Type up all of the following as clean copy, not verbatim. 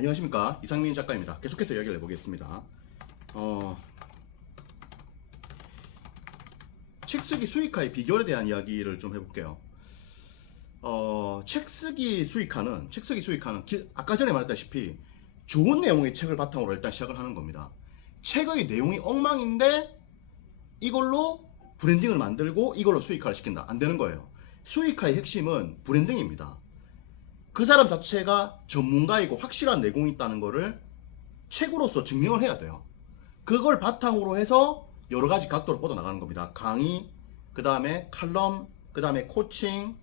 안녕하십니까, 이상민 작가입니다. 계속해서 이야기를 해보겠습니다. 책 쓰기 수익화의 비결에 대한 이야기를 좀 해볼게요. 책 쓰기 수익화는 아까 전에 말했다시피 좋은 내용의 책을 바탕으로 일단 시작을 하는 겁니다. 책의 내용이 엉망인데 이걸로 브랜딩을 만들고 이걸로 수익화를 시킨다, 안 되는 거예요. 수익화의 핵심은 브랜딩입니다. 그 사람 자체가 전문가이고 확실한 내공이 있다는 거를 책으로서 증명을 해야 돼요. 그걸 바탕으로 해서 여러 가지 각도로 뻗어나가는 겁니다. 강의, 그 다음에 칼럼, 그 다음에 코칭,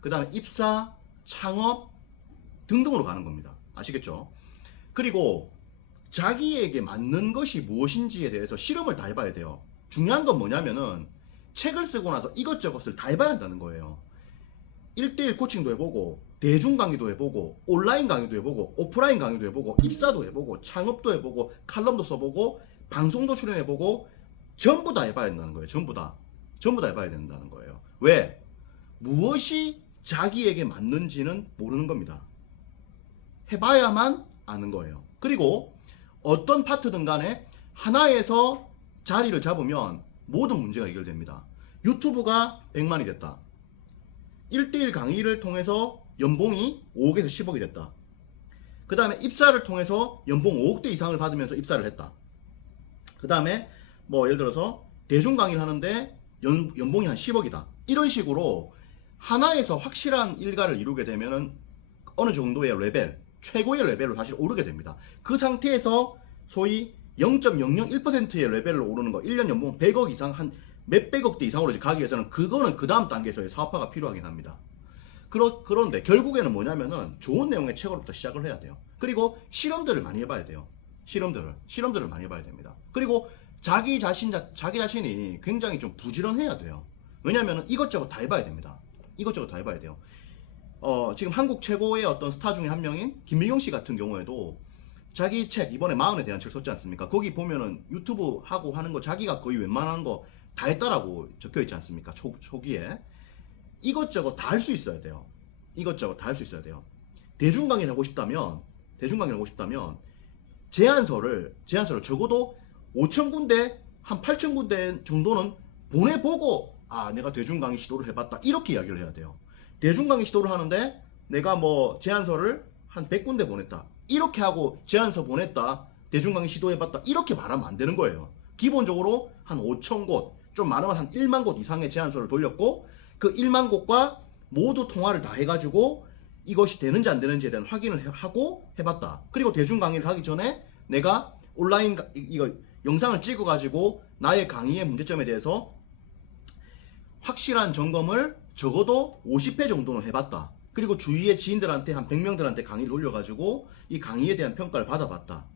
그 다음에 입사, 창업 등등으로 가는 겁니다. 아시겠죠? 그리고 자기에게 맞는 것이 무엇인지에 대해서 실험을 다 해봐야 돼요. 중요한 건 뭐냐면은 책을 쓰고 나서 이것저것을 다 해봐야 한다는 거예요. 1대1 코칭도 해보고, 대중 강의도 해보고, 온라인 강의도 해보고, 오프라인 강의도 해보고, 입사도 해보고, 창업도 해보고, 칼럼도 써보고, 방송도 출연해보고, 전부 다 해봐야 된다는 거예요. 전부 다 해봐야 된다는 거예요. 왜? 무엇이 자기에게 맞는지는 모르는 겁니다. 해봐야만 아는 거예요. 그리고 어떤 파트든 간에 하나에서 자리를 잡으면 모든 문제가 해결됩니다. 유튜브가 100만이 됐다. 1대1 강의를 통해서 연봉이 5억에서 10억이 됐다. 그 다음에 입사를 통해서 연봉 5억대 이상을 받으면서 입사를 했다. 그 다음에 뭐 예를 들어서 대중 강의를 하는데 연봉이 한 10억이다. 이런 식으로 하나에서 확실한 일가를 이루게 되면 어느 정도의 레벨, 최고의 레벨로 다시 오르게 됩니다. 그 상태에서 소위 0.001%의 레벨로 오르는 거, 1년 연봉 100억 이상, 한 몇백억대 이상으로 가기 위해서는 그거는 그 다음 단계에서의 사업화가 필요하긴 합니다. 그런데 결국에는 뭐냐면은 좋은 내용의 책으로부터 시작을 해야 돼요. 그리고 실험들을 많이 해봐야 돼요. 실험들을 많이 해봐야 됩니다. 그리고 자기 자신이 굉장히 좀 부지런해야 돼요. 왜냐면은 이것저것 다 해봐야 됩니다. 이것저것 다 해봐야 돼요. 지금 한국 최고의 어떤 스타 중에 한 명인 김미경 씨 같은 경우에도 자기 책, 이번에 마흔에 대한 책 썼지 않습니까? 거기 보면은 유튜브 하고 하는 거 자기가 거의 웬만한 거 다 했다라고 적혀 있지 않습니까? 초기에. 이것저것 다 할 수 있어야 돼요. 이것저것 다 할 수 있어야 돼요. 대중 강의를 하고 싶다면 제안서를 적어도 5,000군데, 한 8,000군데 정도는 보내보고, 아, 내가 대중 강의 시도를 해봤다, 이렇게 이야기를 해야 돼요. 대중 강의 시도를 하는데 내가 뭐 제안서를 한 100군데 보냈다, 이렇게 하고 제안서 보냈다, 대중 강의 시도해봤다, 이렇게 말하면 안 되는 거예요. 기본적으로 한 5,000곳, 좀 많으면 한 1만 곳 이상의 제안서를 돌렸고, 그 1만 곳과 모두 통화를 다 해가지고 이것이 되는지 안 되는지에 대한 확인을 하고 해봤다. 그리고 대중 강의를 하기 전에 내가 온라인 이거 영상을 찍어가지고 나의 강의의 문제점에 대해서 확실한 점검을 적어도 50회 정도는 해봤다. 그리고 주위의 지인들한테, 한 100명들한테 강의를 올려가지고 이 강의에 대한 평가를 받아봤다.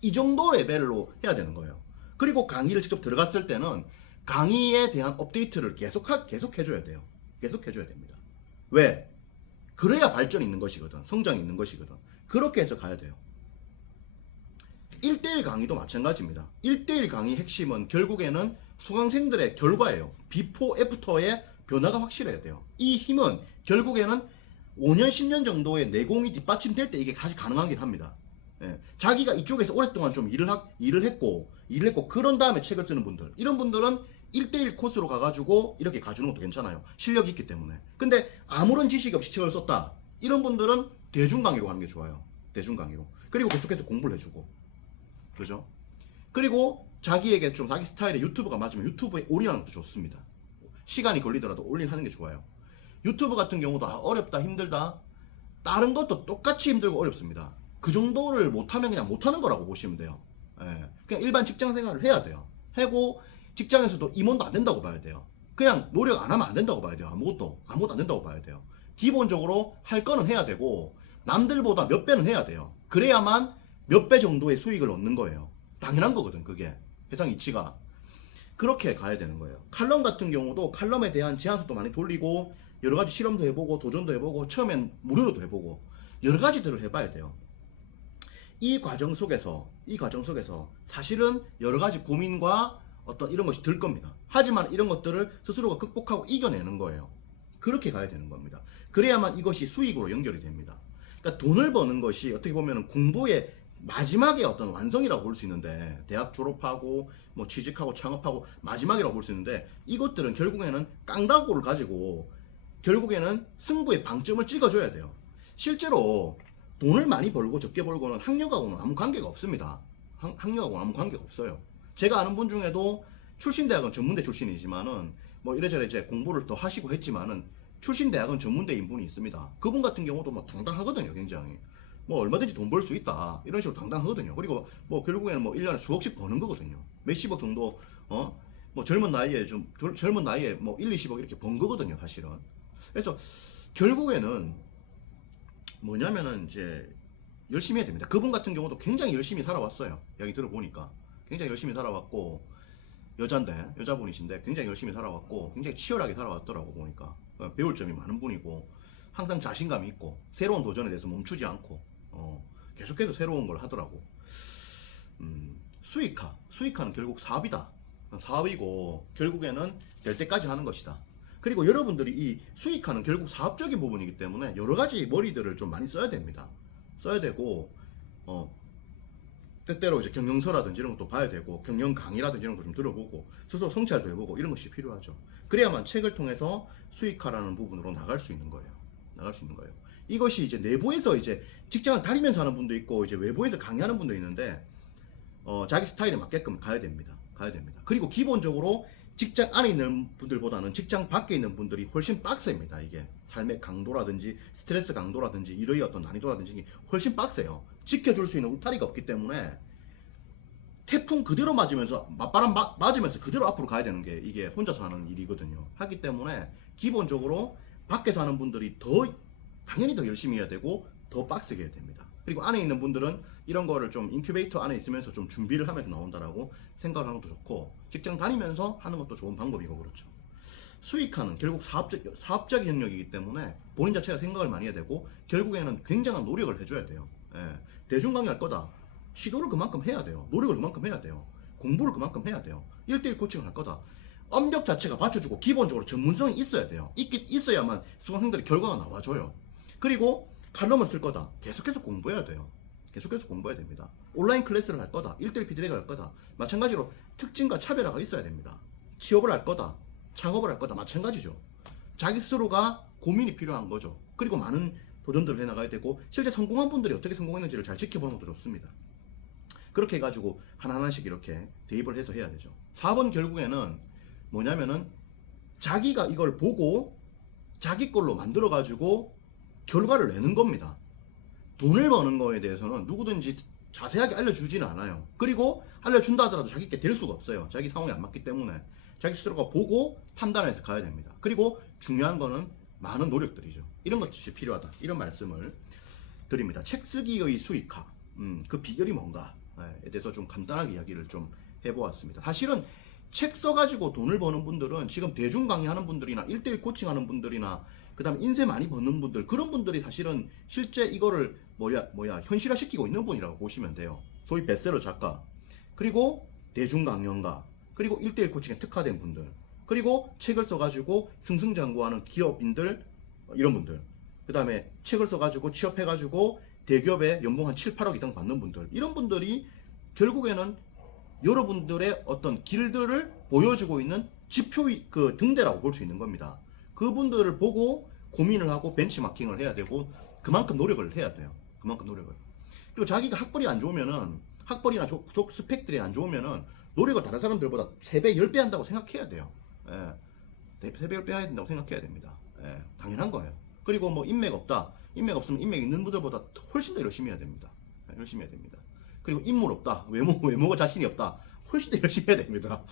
이 정도 레벨로 해야 되는 거예요. 그리고 강의를 직접 들어갔을 때는 강의에 대한 업데이트를 계속 해줘야 돼요. 계속 해줘야 됩니다. 왜? 그래야 발전이 있는 것이거든. 성장이 있는 것이거든. 그렇게 해서 가야 돼요. 1대1 강의도 마찬가지입니다. 1대1 강의 핵심은 결국에는 수강생들의 결과예요. 비포, 애프터의 변화가 확실해야 돼요. 이 힘은 결국에는 5년, 10년 정도의 내공이 뒷받침될 때 이게 가능하긴 합니다. 예. 자기가 이쪽에서 오랫동안 좀 일을 했고 그런 다음에 책을 쓰는 분들, 이런 분들은 1대1 코스로 가가지고 이렇게 가주는 것도 괜찮아요. 실력이 있기 때문에. 근데 아무런 지식 없이 책을 썼다, 이런 분들은 대중 강의로 가는 게 좋아요. 대중 강의로. 그리고 계속해서 공부를 해주고, 그죠? 그리고 자기에게 좀 자기 스타일의 유튜브가 맞으면 유튜브에 올인하는 것도 좋습니다. 시간이 걸리더라도 올인하는 게 좋아요. 유튜브 같은 경우도 어렵다, 힘들다, 다른 것도 똑같이 힘들고 어렵습니다. 그 정도를 못하면 그냥 못하는 거라고 보시면 돼요. 예. 그냥 일반 직장 생활을 해야 돼요. 하고 직장에서도 임원도 안 된다고 봐야 돼요. 그냥 노력 안 하면 안 된다고 봐야 돼요. 아무것도 안 된다고 봐야 돼요. 기본적으로 할 거는 해야 되고 남들보다 몇 배는 해야 돼요. 그래야만 몇 배 정도의 수익을 얻는 거예요. 당연한 거거든, 그게. 세상 이치가. 그렇게 가야 되는 거예요. 칼럼 같은 경우도 칼럼에 대한 제안서도 많이 돌리고 여러 가지 실험도 해보고 도전도 해보고 처음엔 무료로도 해보고 여러 가지들을 해봐야 돼요. 이 과정 속에서 사실은 여러 가지 고민과 어떤 이런 것이 들 겁니다. 하지만 이런 것들을 스스로가 극복하고 이겨내는 거예요. 그렇게 가야 되는 겁니다. 그래야만 이것이 수익으로 연결이 됩니다. 그러니까 돈을 버는 것이 어떻게 보면 공부의 마지막에 어떤 완성이라고 볼 수 있는데, 대학 졸업하고 뭐 취직하고 창업하고 마지막이라고 볼 수 있는데, 이것들은 결국에는 깡다구를 가지고 결국에는 승부의 방점을 찍어줘야 돼요. 실제로 돈을 많이 벌고 적게 벌고는 학력하고는 아무 관계가 없습니다. 학력하고는 아무 관계가 없어요. 제가 아는 분 중에도 출신 대학은 전문대 출신이지만은 뭐 이래저래 이제 공부를 더 하시고 했지만은 출신 대학은 전문대인 분이 있습니다. 그분 같은 경우도 뭐 당당하거든요, 굉장히. 뭐 얼마든지 돈 벌 수 있다, 이런 식으로 당당하거든요. 그리고 뭐 결국에는 뭐 1년에 수억씩 버는 거거든요. 몇십억 정도, 뭐 젊은 나이에 젊은 나이에 뭐 1, 20억 이렇게 번 거거든요, 사실은. 그래서 결국에는 뭐냐면은 이제 열심히 해야 됩니다. 그분 같은 경우도 굉장히 열심히 살아왔어요. 이야기 들어보니까 굉장히 열심히 살아왔고, 여자분이신데 굉장히 열심히 살아왔고 굉장히 치열하게 살아왔더라고. 보니까 배울 점이 많은 분이고, 항상 자신감이 있고 새로운 도전에 대해서 멈추지 않고 계속해서 새로운 걸 하더라고. 수익화는 결국 사업이다. 사업이고 결국에는 될 때까지 하는 것이다. 그리고 여러분들이 이 수익화는 결국 사업적인 부분이기 때문에 여러 가지 머리들을 좀 많이 써야 됩니다. 써야 되고, 때때로 이제 경영서라든지 이런 것도 봐야 되고, 경영 강의라든지 이런 거 좀 들어보고, 스스로 성찰도 해보고, 이런 것이 필요하죠. 그래야만 책을 통해서 수익화라는 부분으로 나갈 수 있는 거예요. 이것이 이제 내부에서 이제 직장을 다니면서 하는 분도 있고, 이제 외부에서 강의하는 분도 있는데, 자기 스타일에 맞게끔 가야 됩니다. 그리고 기본적으로 직장 안에 있는 분들보다는 직장 밖에 있는 분들이 훨씬 빡셉니다. 이게 삶의 강도라든지 스트레스 강도라든지 일의 어떤 난이도라든지 훨씬 빡세요. 지켜줄 수 있는 울타리가 없기 때문에 태풍 그대로 맞으면서, 맞바람 맞으면서 그대로 앞으로 가야 되는 게 이게 혼자서 하는 일이거든요. 하기 때문에 기본적으로 밖에서 하는 분들이 당연히 더 열심히 해야 되고 더 빡세게 해야 됩니다. 그리고 안에 있는 분들은 이런 거를 좀 인큐베이터 안에 있으면서 좀 준비를 하면서 나온다라고 생각을 하는 것도 좋고, 직장 다니면서 하는 것도 좋은 방법이고, 그렇죠. 수익화는 결국 사업적인 영역이기 때문에 본인 자체가 생각을 많이 해야 되고, 결국에는 굉장한 노력을 해줘야 돼요. 대중 강의할 거다, 시도를 그만큼 해야 돼요. 노력을 그만큼 해야 돼요. 공부를 그만큼 해야 돼요. 1대1 코칭을 할 거다, 엄격 자체가 받쳐주고 기본적으로 전문성이 있어야 돼요. 있어야만 수강생들이 결과가 나와줘요. 그리고 칼럼을 쓸 거다, 계속해서 공부해야 돼요. 계속해서 공부해야 됩니다. 온라인 클래스를 할 거다, 1대1 피드백을 할 거다, 마찬가지로 특징과 차별화가 있어야 됩니다. 취업을 할 거다, 창업을 할 거다, 마찬가지죠. 자기 스스로가 고민이 필요한 거죠. 그리고 많은 도전들을 해나가야 되고, 실제 성공한 분들이 어떻게 성공했는지를 잘 지켜보는 것도 좋습니다. 그렇게 해가지고 하나하나씩 이렇게 대입을 해서 해야 되죠. 4번 결국에는 뭐냐면은 자기가 이걸 보고 자기 걸로 만들어가지고 결과를 내는 겁니다. 돈을 버는 거에 대해서는 누구든지 자세하게 알려주지는 않아요. 그리고 알려준다 하더라도 자기께 될 수가 없어요. 자기 상황이 안 맞기 때문에 자기 스스로가 보고 판단해서 가야 됩니다. 그리고 중요한 거는 많은 노력들이죠. 이런 것이 필요하다, 이런 말씀을 드립니다. 책 쓰기의 수익화, 그 비결이 뭔가에 대해서 좀 간단하게 이야기를 좀 해보았습니다. 사실은 책 써가지고 돈을 버는 분들은 지금 대중 강의하는 분들이나 1대1 코칭하는 분들이나 그 다음에 인쇄 많이 버는 분들, 그런 분들이 사실은 실제 이거를 현실화시키고 있는 분이라고 보시면 돼요. 소위 베스트셀러 작가, 그리고 대중 강연가, 그리고 1대1 코칭에 특화된 분들, 그리고 책을 써가지고 승승장구하는 기업인들, 이런 분들, 그 다음에 책을 써가지고 취업해가지고 대기업에 연봉 한 7, 8억 이상 받는 분들, 이런 분들이 결국에는 여러분들의 어떤 길들을 보여주고 있는 지표 등대라고 볼 수 있는 겁니다. 그분들을 보고 고민을 하고 벤치마킹을 해야 되고, 그만큼 노력을 해야 돼요. 그만큼 노력을. 그리고 자기가 학벌이 안 좋으면은, 학벌이나 스펙들이 안 좋으면은 노력을 다른 사람들보다 3배, 10배 한다고 생각해야 돼요. 3배, 10배 해야 된다고 생각해야 됩니다. 당연한 거예요. 그리고 뭐 인맥 없다, 인맥 없으면 인맥 있는 분들보다 훨씬 더 열심히 해야 됩니다. 열심히 해야 됩니다. 그리고 인물 없다, 외모가 자신이 없다, 훨씬 더 열심히 해야 됩니다.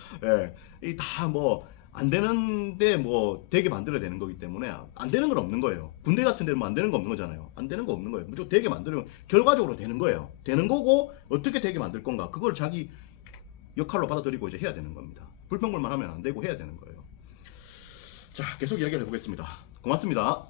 이 다 뭐 안 되는데 뭐 되게 만들어야 되는 거기 때문에, 안 되는 건 없는 거예요. 군대 같은 데는 뭐 안 되는 거 없는 거잖아요. 안 되는 거 없는 거예요. 무조건 되게 만들면 결과적으로 되는 거예요. 되는 거고, 어떻게 되게 만들 건가, 그걸 자기 역할로 받아들이고 이제 해야 되는 겁니다. 불평불만 하면 안 되고 해야 되는 거예요. 자, 계속 이야기를 해보겠습니다. 고맙습니다.